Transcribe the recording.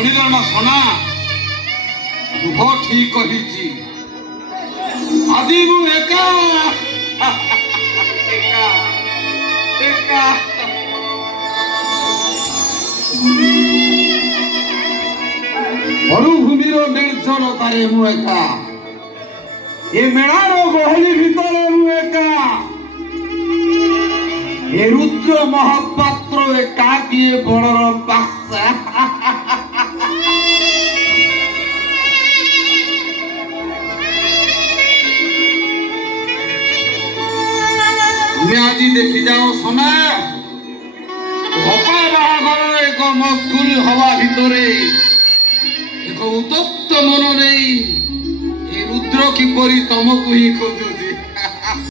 ଶୁଣିଲ ନା ସନା କୁହ ଠିକ କହିଛି ଆଜି ମୁଁ ଏକା ଏକା ଏକା ମରୁଭୂମିର ନିର୍ଜନତାରେ ମୁଁ ଏକା ଏ ମେଳାର ଗହଳି ଭିତରେ ମୁଁ ଏକା ଏ ରୁଦ୍ର ମହାପାତ୍ର ଏକାକିଏ ବଳର ପାଶା তুমি আজি দেখি যাও সোনা হপা বাহাঘরের এক মস্কুল হওয়া ভিতরে এক উত্তপ্ত মন নেই এই রুদ্র কিপরি তমকু হি খোঁজুছে